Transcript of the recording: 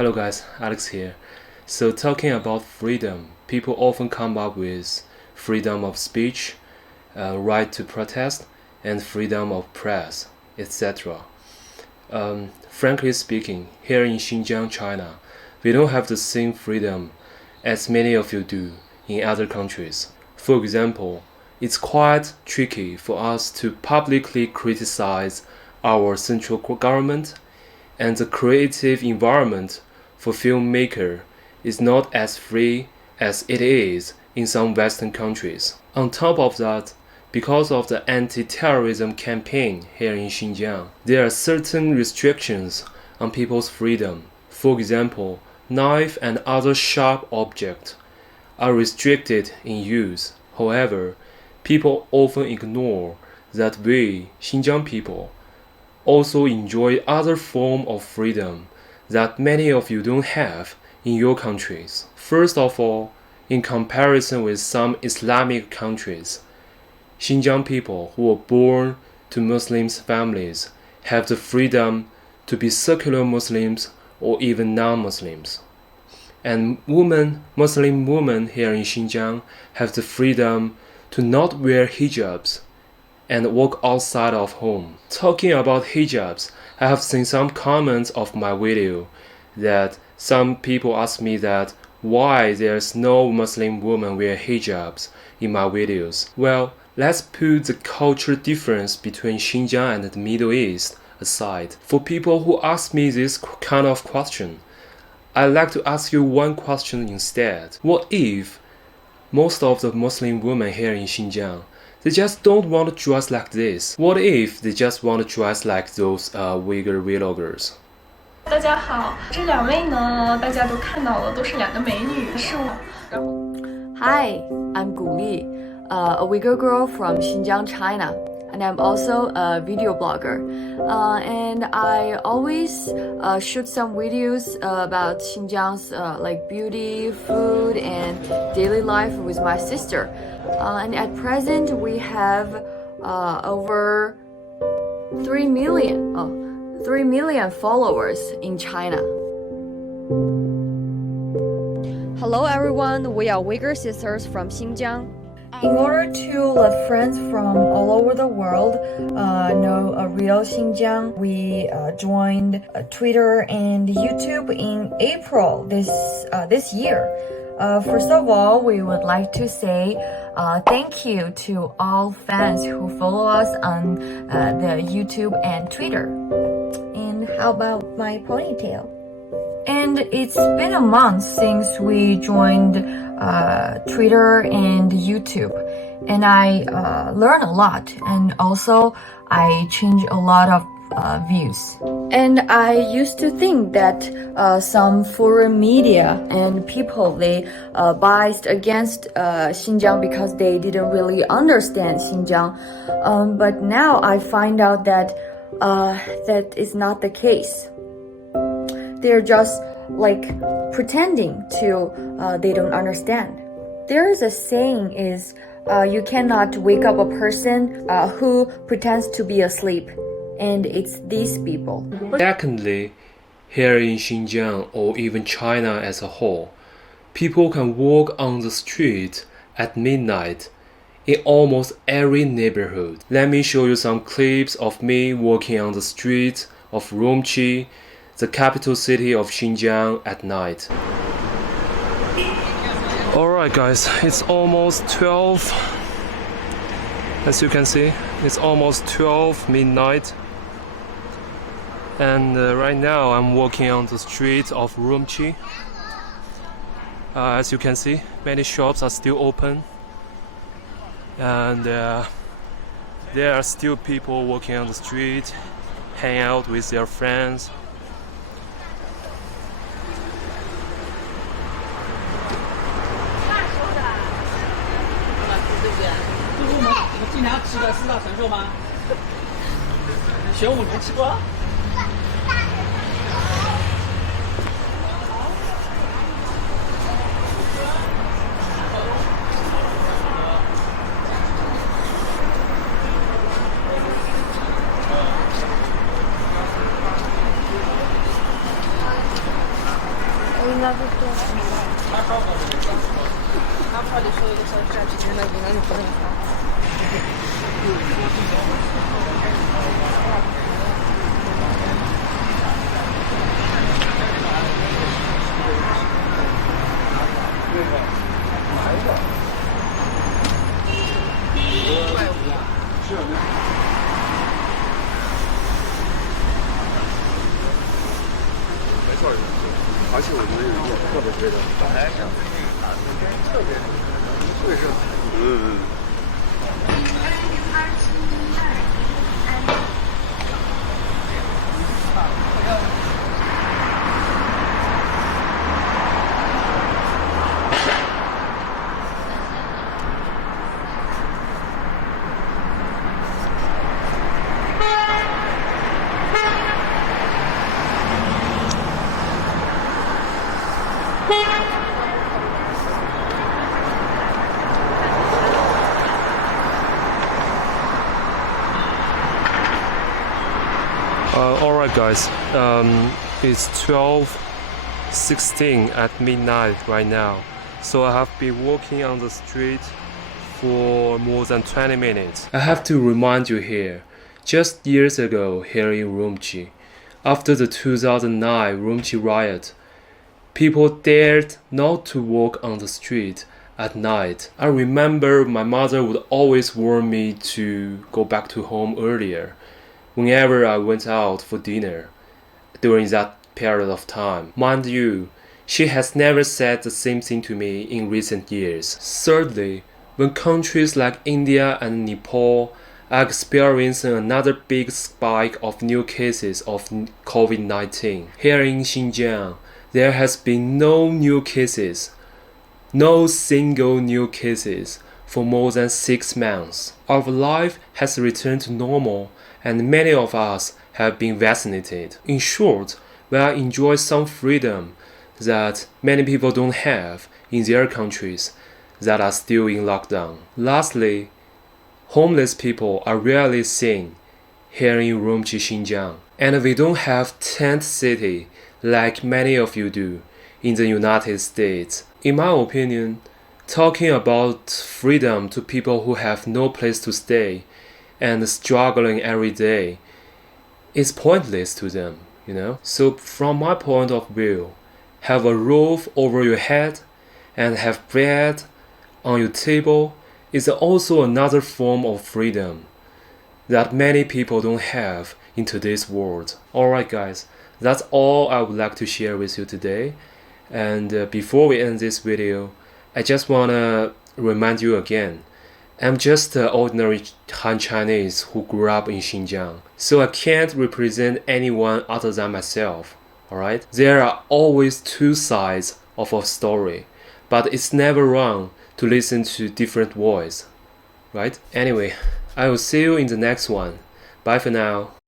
Hello guys, Alex here. So talking about freedom, people often come up with freedom of speech, right to protest, and freedom of press, etc. Frankly speaking, here in Xinjiang, China, we don't have the same freedom as many of you do in other countries. For example, it's quite tricky for us to publicly criticize our central government, and the creative environment for filmmakers is not as free as it is in some Western countries. On top of that, because of the anti-terrorism campaign here in Xinjiang, there are certain restrictions on people's freedom. For example, knife and other sharp objects are restricted in use. However, people often ignore that we, Xinjiang people, also enjoy other forms of freedom that many of you don't have in your countries. First of all, in comparison with some Islamic countries, Xinjiang people who were born to Muslim families have the freedom to be secular Muslims or even non-Muslims. And Muslim women here in Xinjiang have the freedom to not wear hijabs and walk outside of home. Talking about hijabs, I have seen some comments of my video that some people ask me that why there's no Muslim woman wear hijabs in my videos. Well, let's put the cultural difference between Xinjiang and the Middle East aside. For people who ask me this kind of question, I'd like to ask you one question instead. What if most of the Muslim women here in Xinjiang, they just don't want to dress like this? What if they just want to dress like those Uyghur vloggers? 大家好，这两位呢，大家都看到了，都是两个美女，是我。Hi, I'm Gu Li, a Uyghur girl from Xinjiang, China, and I'm also a video blogger. And I always shoot some videos about Xinjiang's like beauty, food, and daily life with my sister. And at present, we have over 3 million followers in China. Hello everyone, we are Uyghur sisters from Xinjiang. In order to let friends from all over the world know a real Xinjiang, we joined Twitter and YouTube in April this year. First of all, we would like to say thank you to all fans who follow us on the YouTube and Twitter. And how about my ponytail? And it's been a month since we joined Twitter and YouTube, and I learned a lot, and also I changed a lot of views. And I used to think that some foreign media and people, they biased against Xinjiang because they didn't really understand Xinjiang. But now I find out that that is not the case. They're just like pretending to they don't understand. There is a saying is you cannot wake up a person who pretends to be asleep, and it's these people. Secondly, here in Xinjiang or even China as a whole, people can walk on the street at midnight in almost every neighborhood. Let me show you some clips of me walking on the streets of Urumqi, the capital city of Xinjiang, at night. Alright guys, it's almost 12. As you can see, it's almost 12 midnight. And right now I'm walking on the streets of Urumqi. As you can see, many shops are still open. And there are still people walking on the street, hang out with their friends. 而且我觉得有一点特别的，特别是Alright guys, it's 12:16 at midnight right now, so I have been walking on the street for more than 20 minutes. I have to remind you here, just years ago here in Urumqi, after the 2009 Urumqi riot, people dared not to walk on the street at night. I remember my mother would always warn me to go back to home earlier whenever I went out for dinner during that period of time. Mind you, she has never said the same thing to me in recent years. Thirdly, when countries like India and Nepal are experiencing another big spike of new cases of COVID-19, here in Xinjiang, there has been no new cases, no single new cases for more than 6 months. Our life has returned to normal and many of us have been vaccinated. In short, we are enjoying some freedom that many people don't have in their countries that are still in lockdown. Lastly, homeless people are rarely seen here in Urumqi, Xinjiang, and we don't have tent city like many of you do in the United States. In my opinion, talking about freedom to people who have no place to stay and struggling every day is pointless to them, you know? So from my point of view, have a roof over your head and have bread on your table is also another form of freedom that many people don't have in today's world. Alright guys, that's all I would like to share with you today. And before we end this video, I just wanna remind you again, I'm just an ordinary Han Chinese who grew up in Xinjiang, so I can't represent anyone other than myself, alright? There are always two sides of a story, but it's never wrong to listen to different voices, right? Anyway, I will see you in the next one. Bye for now.